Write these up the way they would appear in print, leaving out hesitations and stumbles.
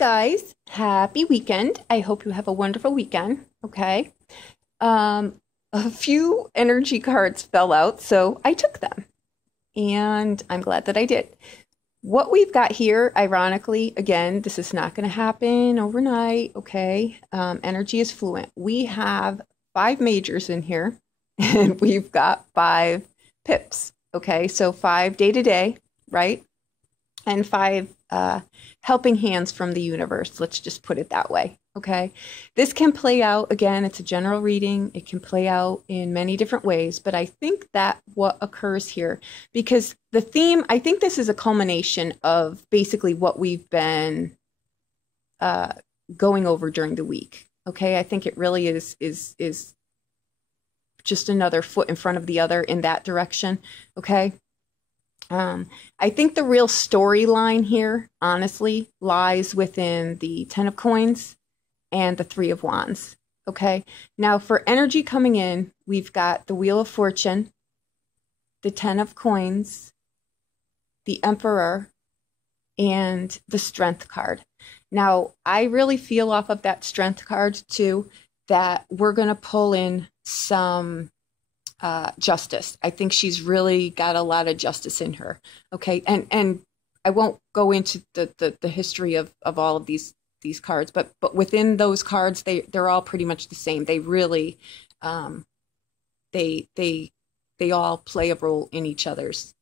guys, happy weekend. I hope you have a wonderful weekend. Okay. A few energy cards fell out, so I took them, and I'm glad that I did. What we've got here, ironically, again, this is not going to happen overnight. Okay. Energy is fluent. We have five majors in here, and we've got five pips. Okay. So five day to day, right? And five helping hands from the universe. Let's just put it that way. Okay. This can play out, again, it's a general reading. It can play out in many different ways, but I think that what occurs here, because the theme, I think this is a culmination of basically what we've been going over during the week. Okay. I think it really is just another foot in front of the other in that direction. Okay. I think the real storyline here, honestly, lies within the Ten of Coins and the Three of Wands. Okay. Now, for energy coming in, we've got the Wheel of Fortune, the Ten of Coins, the Emperor, and the Strength card. Now, I really feel off of that Strength card, too, that we're going to pull in some justice. I think she's really got a lot of justice in her. Okay. And I won't go into the history of all of these cards, but within those cards, they're all pretty much the same. They really, they all play a role in each other's,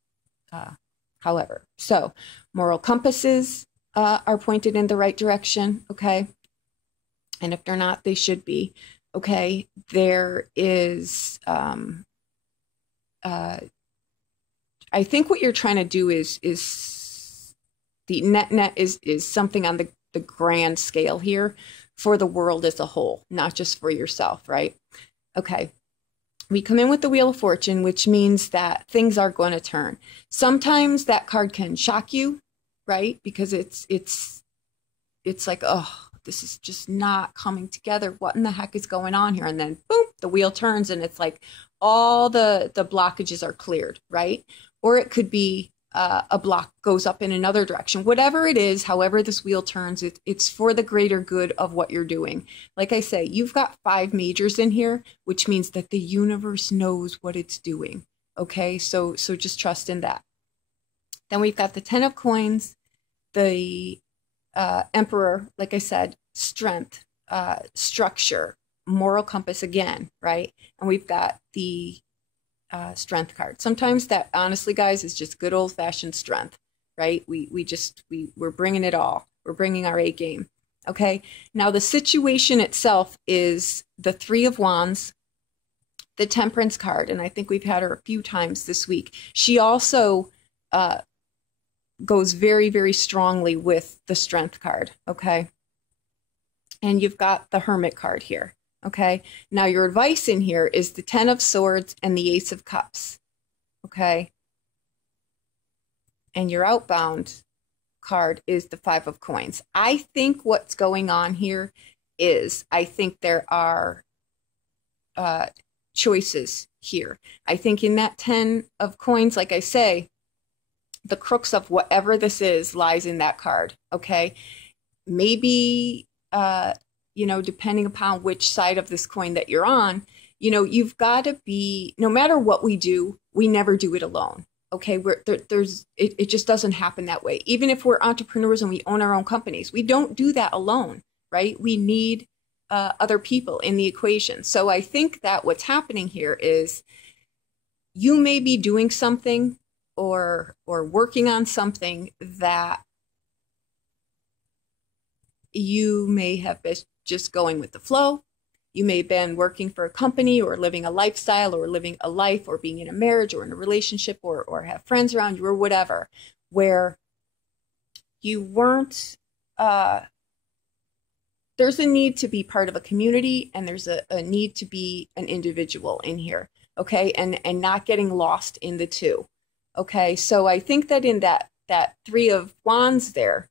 however. So moral compasses, are pointed in the right direction. Okay. And if they're not, they should be. Okay. There is, I think what you're trying to do is the net is something on the grand scale here for the world as a whole, not just for yourself, right? Okay. We come in with the Wheel of Fortune, which means that things are going to turn. Sometimes that card can shock you, right? Because it's like, oh, this is just not coming together. What in the heck is going on here? And then boom, the wheel turns and it's like all the blockages are cleared, right? Or it could be a block goes up in another direction. Whatever it is, however this wheel turns, it's for the greater good of what you're doing. Like I say, you've got five majors in here, which means that the universe knows what it's doing. Okay, so just trust in that. Then we've got the Ten of Coins, the Emperor, like I said, strength, structure, moral compass again, right? And we've got the strength card. Sometimes that, honestly, guys, is just good old-fashioned strength, right? We're bringing it all. We're bringing our A game. Okay. Now the situation itself is the Three of Wands, the Temperance card, and I think we've had her a few times this week. She also goes very, very strongly with the Strength card. Okay. And you've got the Hermit card here. Okay. Now your advice in here is the Ten of Swords and the Ace of Cups. Okay. And your outbound card is the Five of Coins. I think what's going on here is I think there are choices here. I think in that Ten of Coins, like I say, the crux of whatever this is lies in that card. Okay. Maybe, depending upon which side of this coin that you're on, you've got to be, no matter what we do, we never do it alone. Okay. It just doesn't happen that way. Even if we're entrepreneurs and we own our own companies, we don't do that alone, right? We need other people in the equation. So I think that what's happening here is you may be doing something or working on something that you may have been just going with the flow. You may have been working for a company or living a lifestyle or living a life or being in a marriage or in a relationship or have friends around you or whatever, where you weren't, there's a need to be part of a community and there's a need to be an individual in here. Okay. And not getting lost in the two. Okay. So I think that in that Three of Wands there,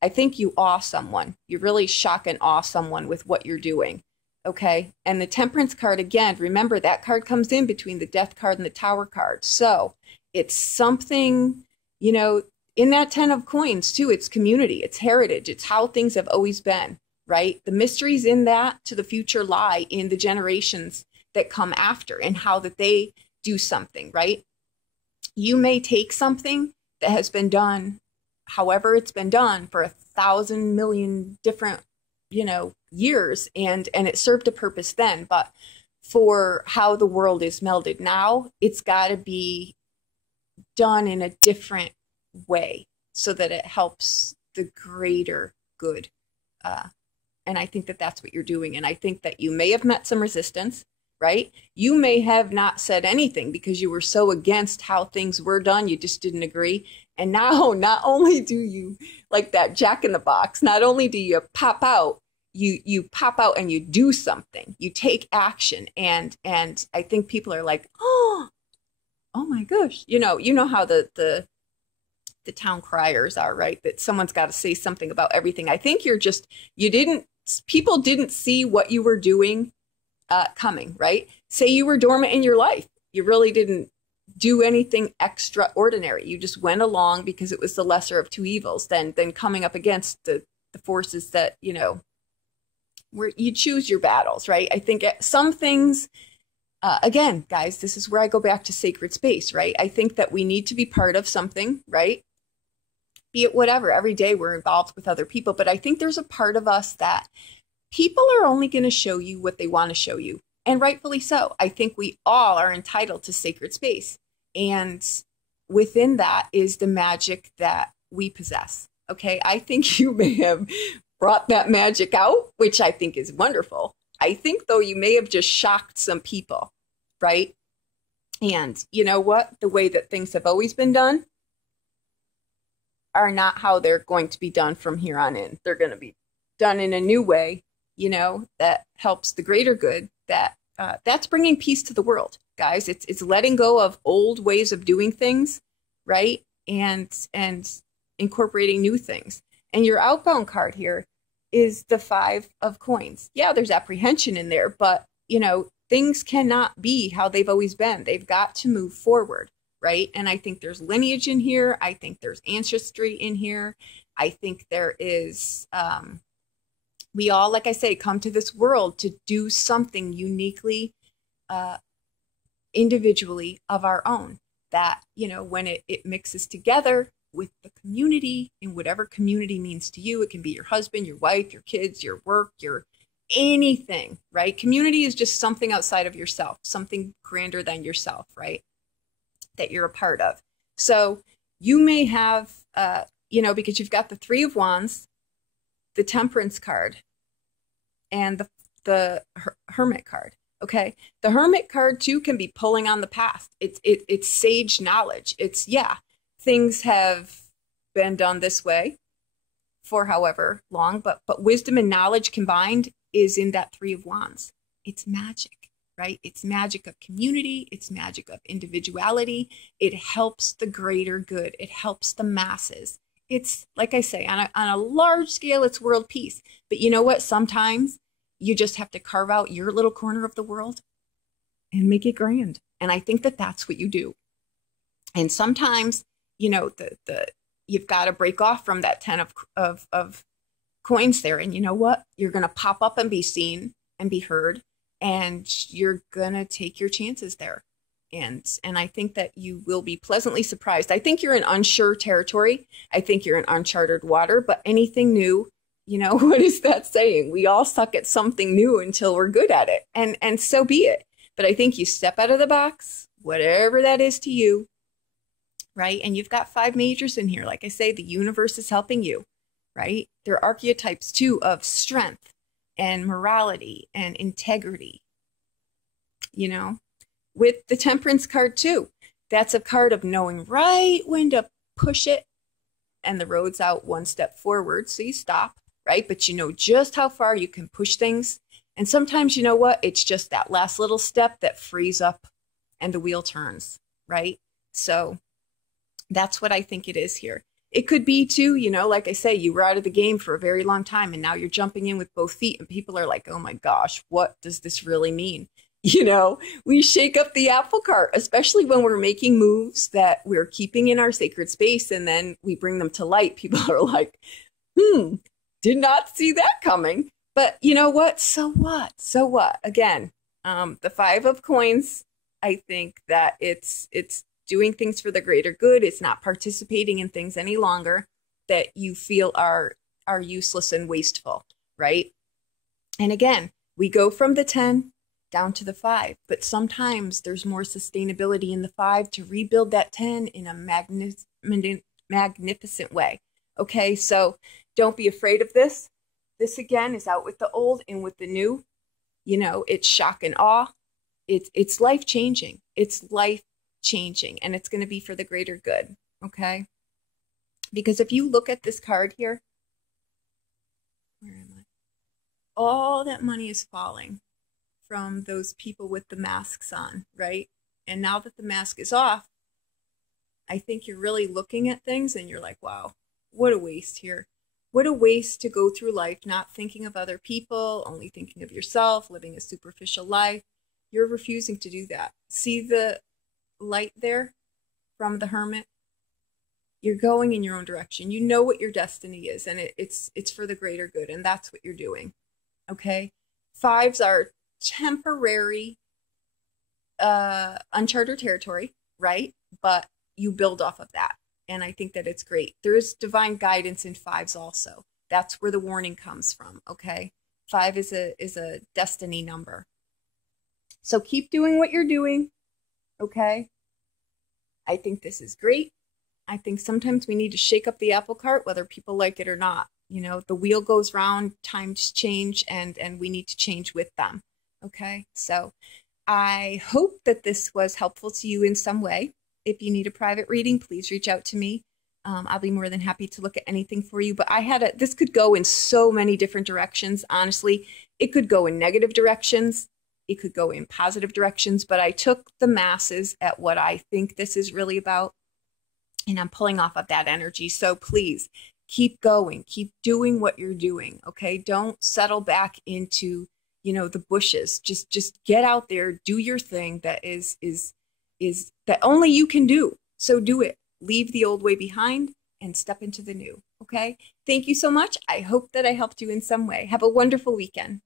I think you awe someone. You really shock and awe someone with what you're doing. Okay. And the Temperance card, again, remember that card comes in between the Death card and the Tower card. So it's something, in that 10 of coins too, it's community, it's heritage, it's how things have always been, right? The mysteries in that to the future lie in the generations that come after and how that they do something, right? You may take something that has been done, however it's been done for 1,000 million different, years, and it served a purpose then, but for how the world is melded now, it's got to be done in a different way so that it helps the greater good. And I think that that's what you're doing. And I think that you may have met some resistance, right? You may have not said anything because you were so against how things were done, you just didn't agree. And now, not only do you, like that Jack in the Box, not only do you pop out, you pop out and you do something, you take action. And I think people are like, oh my gosh, you know how the town criers are, right? That someone's got to say something about everything. I think people didn't see what you were doing coming, right? Say you were dormant in your life. You really didn't do anything extraordinary. You just went along because it was the lesser of two evils than coming up against the forces that, where you choose your battles, right? I think some things, again, guys, this is where I go back to sacred space, right? I think that we need to be part of something, right? Be it whatever. Every day we're involved with other people, but I think there's a part of us that people are only going to show you what they want to show you, and rightfully so. I think we all are entitled to sacred space, and within that is the magic that we possess. Okay, I think you may have brought that magic out, which I think is wonderful. I think, though, you may have just shocked some people, right? And you know what? The way that things have always been done are not how they're going to be done from here on in. They're going to be done in a new way, that helps the greater good. That's bringing peace to the world, guys. It's letting go of old ways of doing things, right? And incorporating new things. And your outbound card here is the 5 of coins. Yeah, there's apprehension in there, but things cannot be how they've always been. They've got to move forward, right? And I think there's lineage in here. I think there's ancestry in here. I think there is, we all, like I say, come to this world to do something uniquely, individually of our own that, when it mixes together with the community, and whatever community means to you, it can be your husband, your wife, your kids, your work, your anything, right? Community is just something outside of yourself, something grander than yourself, right? That you're a part of. So you may have, because you've got the 3 of Wands, the Temperance card, and the Hermit card. Okay, the Hermit card too can be pulling on the past. It's sage knowledge. It's things have been done this way for however long, but wisdom and knowledge combined is in that 3 of Wands. It's magic, right? It's magic of community. It's magic of individuality. It helps the greater good. It helps the masses. It's, like I say, on a large scale, it's world peace. But you know what? Sometimes you just have to carve out your little corner of the world and make it grand. And I think that that's what you do. And sometimes, you've got to break off from that 10 of coins there. And you know what? You're going to pop up and be seen and be heard, and you're going to take your chances there. And I think that you will be pleasantly surprised. I think you're in unsure territory. I think you're in uncharted water, but anything new, what is that saying? We all suck at something new until we're good at it. And so be it. But I think you step out of the box, whatever that is to you, right? And you've got 5 majors in here. Like I say, the universe is helping you, right? They're archetypes too of strength and morality and integrity, with the Temperance card too. That's a card of knowing right when to push it, and the road's out one step forward. So you stop, right? But you know just how far you can push things. And sometimes, you know what? It's just that last little step that frees up and the wheel turns, right? So that's what I think it is here. It could be too, like I say, you were out of the game for a very long time and now you're jumping in with both feet and people are like, oh my gosh, what does this really mean? We shake up the apple cart, especially when we're making moves that we're keeping in our sacred space and then we bring them to light. People are like, did not see that coming. But you know what? So what? So what? Again, the Five of Coins, I think that it's doing things for the greater good. It's not participating in things any longer that you feel are useless and wasteful, right? And again, we go from the 10 down to the 5, but sometimes there's more sustainability in the 5 to rebuild that 10 in a magnificent way. Okay, so don't be afraid of this. This again is out with the old and with the new. It's shock and awe. It's life changing. It's life changing, and it's going to be for the greater good. Okay, because if you look at this card here, where am I? All that money is falling from those people with the masks on, right? And now that the mask is off, I think you're really looking at things and you're like, wow, what a waste here. What a waste to go through life not thinking of other people, only thinking of yourself, living a superficial life. You're refusing to do that. See the light there from the Hermit? You're going in your own direction. You know what your destiny is, and it's for the greater good, and that's what you're doing. Okay? 5s are temporary, uncharted territory, right? But you build off of that. And I think that it's great. There is divine guidance in 5s also. That's where the warning comes from, okay? 5 is a destiny number. So keep doing what you're doing, okay? I think this is great. I think sometimes we need to shake up the apple cart, whether people like it or not. The wheel goes round, times change, and we need to change with them, okay? So I hope that this was helpful to you in some way. If you need a private reading, please reach out to me. I'll be more than happy to look at anything for you. But this could go in so many different directions. Honestly, it could go in negative directions. It could go in positive directions. But I took the masses at what I think this is really about. And I'm pulling off of that energy. So please keep going. Keep doing what you're doing. Okay. Don't settle back into, the bushes. Just get out there. Do your thing that is that only you can do. So do it. Leave the old way behind and step into the new. Okay. Thank you so much. I hope that I helped you in some way. Have a wonderful weekend.